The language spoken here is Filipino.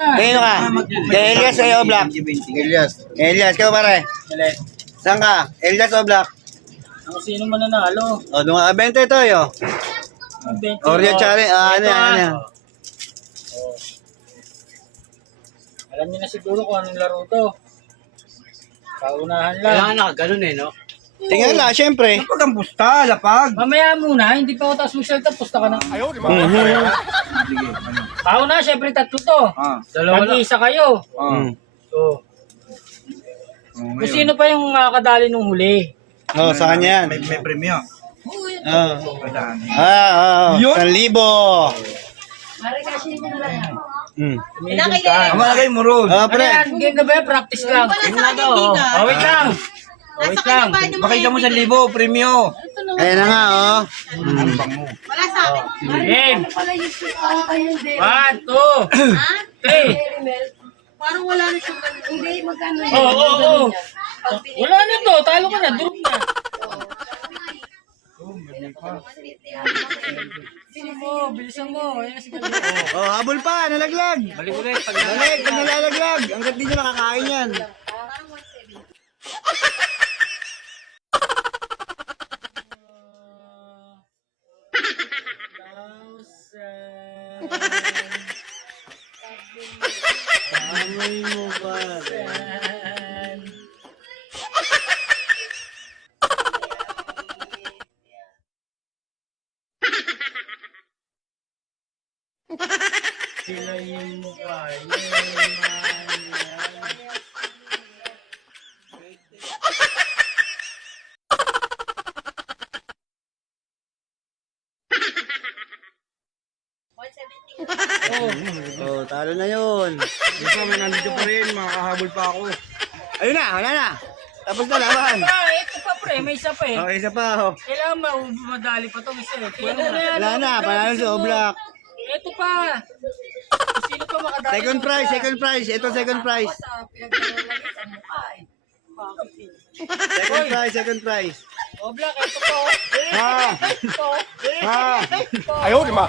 Kanino ka? Kay Elias o Black? Elias. Elias, kayo pare? Saan ka? Elias o Black? Kung sino man nanalo. O, nung 20 ito yo. Oreo Challenge, ano. Alam niyo na siguro kung anong laro to. Paunahan lang. Kailangan nakaganon eh, no? Tingnan lang, syempre. Lapag ang busta, lapag. Mamaya muna, hindi pa ako tapos mag-sell tapos ka na. Ayaw, di ba? Sige, ano? Pauna, syempre tatlo to. Dalawa lang. Mag-isa kayo. So, kung Ngayon, sino pa yung makakadali nung huli. Oh, sa kanya yan. may premyo. Oh. Pagdaan. Yun? 1,000. Tumigil ka. Malagay mo ron. Oh, Ano pre. yan? Game na ba yan? Practice lang. Game na to. Oh, wait lang. Oh, wait lang. Makita mo 1,000, premyo. Ayan na nga, oh. Ang bango. Game. 1, 2, 3. Parang wala na siyang hindi magkano yun. Oo. Wala na to. Talo ka na. Drop na. Bilisan mo. Ayan na si Gabi. Oh, habol pa, nalaglag. Balik ulit. Pag Balik, pag nalalaglag. Hanggat di nyo nakakain yan. Amoy mo ba? Sila yung mukha. Oh, talo na yun. Isa, may nandito pa rin, makakahabol pa ako. Ayun na, wala na. Tapos na laban. Ito pa pre. May isa pa eh. Oh, isa pa, oh. Kailangan madali pa itong isa eh. Wala na, panalo si Oblak. Ito pa. Sino pa makadali? Second prize, second prize. Ito second prize. Second prize, second prize. O Black, ito po. Ha! Ito. Ha! Ayaw, di ba?